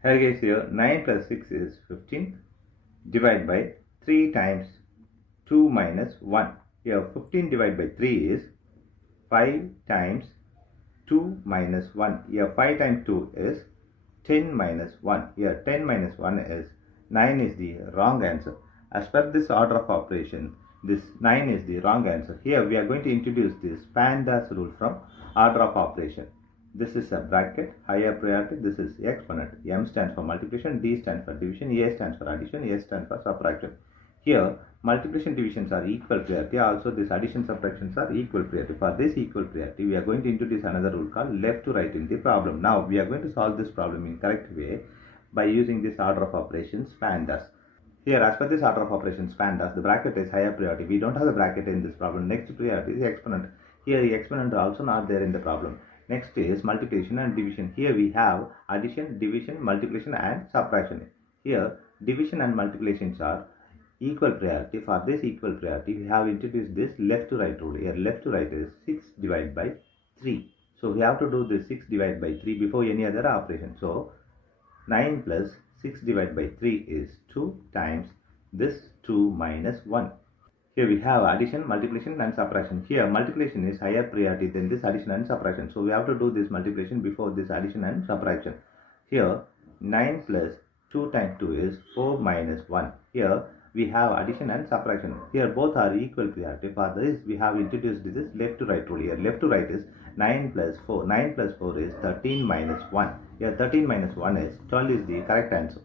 Here guys, here 9 plus 6 is 15. Divide by 3 times 2 minus 1. Here 15 divided by 3 is 5 times 2 minus 1. Here 5 times 2 is 10 minus 1. Here 10 minus 1 is 9 is the wrong answer. As per this order of operation, this 9 is the wrong answer. Here we are going to introduce this PEMDAS rule from order of operation. This is a bracket, higher priority, this is exponent. M stands for multiplication, D stands for division, A stands for addition, S stands for subtraction. Here, multiplication divisions are equal priority, also this addition subtractions are equal priority. For this equal priority, we are going to introduce another rule called left to right in the problem. Now, we are going to solve this problem in correct way by using this order of operations PEMDAS. Here, as per this order of operations PEMDAS, the bracket is higher priority. We don't have the bracket in this problem. Next priority is exponent. Here, the exponent are also not there in the problem. Next is multiplication and division. Here we have addition, division, multiplication and subtraction. Here division and multiplications are equal priority. For this equal priority, we have introduced this left to right rule. Here left to right is 6 divided by 3. So we have to do this 6 divided by 3 before any other operation. So 9 plus 6 divided by 3 is 2 times this 2 minus 1. Here we have addition, multiplication and subtraction. Here multiplication is higher priority than this addition and subtraction. So we have to do this multiplication before this addition and subtraction. Here 9 plus 2 times 2 is 4 minus 1. Here we have addition and subtraction. Here both are equal priority. For this we have introduced this left to right rule. Here left to right is 9 plus 4. 9 plus 4 is 13 minus 1. Here 13 minus 1 is 12 is the correct answer.